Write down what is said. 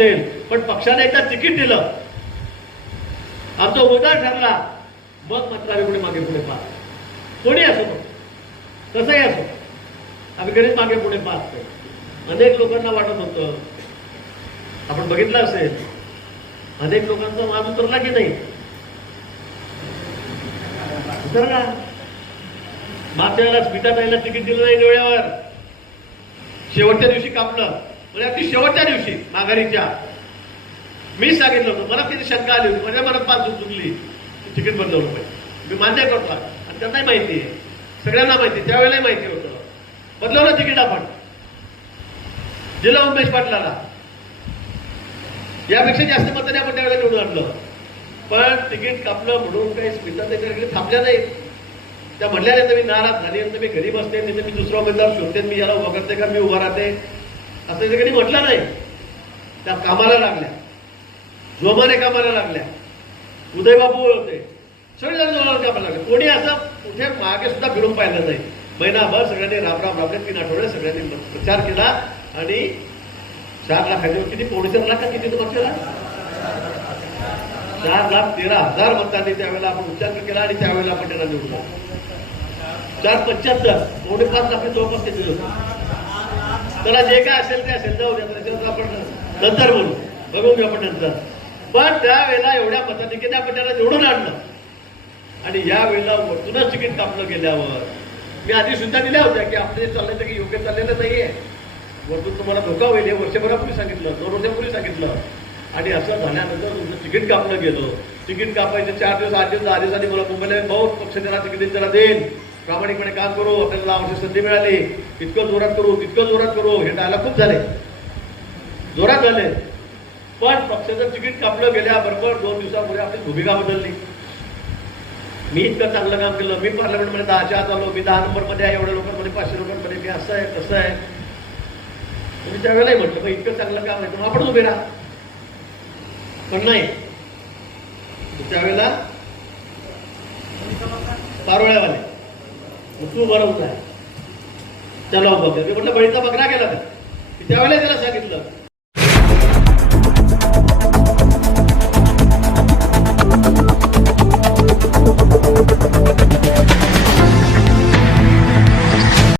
पक्षाने एकदा तिकीट दिलं. आमचा उदार ठरला मग मात्र आम्ही पुढे मागे पुढे पाहतो कोणी असो मग कसंही असो. आम्ही कधीच मागे पुढे पाहतो अनेक लोकांना वाटत होतं. आपण बघितलं असेल अनेक लोकांचा माज उतरला की नाही? उतरला. मागच्या वेळेला तिकीट दिलं नाही डोळ्यावर. शेवटच्या दिवशी कापलं. म्हणजे अगदी शेवटच्या दिवशी माघारीच्या. मी सांगितलं होतं मला किती शंका आली होती माझ्या मनात पाच चुकली तिकीट बदलवलं पाहिजे मी मान्य करतो आणि त्यांनाही माहिती आहे. सगळ्यांना माहिती त्यावेळेलाही माहिती होतं. बदलवलं तिकीट आपण. दिलं उमेश पाटलाला. यापेक्षा जास्त मताने आपण त्यावेळेला निवडून आणलं. पण तिकीट कापलं म्हणून काही स्मिता त्याच्याकडे थांबल्या नाही त्या म्हटल्यानंतर मी नाराज झाल्यानंतर मी घरी बसते तिथे मी दुसरा उमेदवार शोधते मी याला उभा करते का? मी उभा राहते. असं तिथे कधी म्हटलं नाही. त्या कामाला लागल्या. जोमाने कामाला लागल्या. उदयबाबू होते सगळेजण जोमाने कामाला लागले. कोणी असं कुठे मागे सुद्धा फिरून पाहिलं नाही. महिनाभर सगळ्यांनी रामराम राबले तीन आठवडे सगळ्यांनी प्रचार केला आणि चार लाखाच्या किती पावणे चार लाख किती तुम्हाला पक्षाला चार लाख तेरा हजार मतांनी त्यावेळेला आपण उच्चांक केला आणि त्यावेळेला आपण त्यांना निवडला. चार पंच्याहत्तर. पावणे पाच लाख जवळपास ते दिलं त्याला जे काय असेल ते असेल. जाऊ द्या त्याच्यावर आपण नंतर बोलू. बघू घेऊ आपण नंतर पण त्यावेळेला एवढ्या पद्धतीने की आपण त्याला निवडून आणलं. आणि या वेळेला वरतूनच तिकीट कापलं गेल्यावर. मी आधी सुद्धा दिल्या होत्या की आपले जे चाललंय ते योग्य चाललेलं नाहीये. वरतून तुम्हाला धोका होईल हे वर्षभरापूर्वी सांगितलं दोन वर्षापूर्वी सांगितलं. आणि असं झाल्यानंतर तुमचं तिकीट कापलं गेलं. तिकीट कापायचं चार दिवस आठ दिवस आधीच आधी मला मुंबईला बहुत पक्ष त्याला तिकीट त्याला देईल प्रामाणिकपणे काम करू आपल्याला आवश्यक संधी मिळाली. इतकं जोरात करू तितकं जोरात करू हे डायला खूप झाले. जोरात झाले. पण पक्षाचं तिकीट कापलं गेल्याबरोबर दोन दिवसापूर्वी आपली भूमिका बदलली. मी इतकं चांगलं काम केलं. मी पार्लमेंटमध्ये दहाच्या आत आलो. मी दहा नंबरमध्ये आहे एवढ्या लोकांमध्ये पाचशे लोकांमध्ये. मी असं आहे तसं आहे. तुम्ही त्यावेळेलाही म्हटलं "बाई, इतकं चांगलं काम आहे आपण उभे राहा. पण नाही. त्यावेळेला पारोळ्यावाले. मग तू बरं होत आहे त्याला बघ कर. म्हणलं म्हटलं बळीचा बकरा गेला त्यावेळेला त्याला सांगितलं.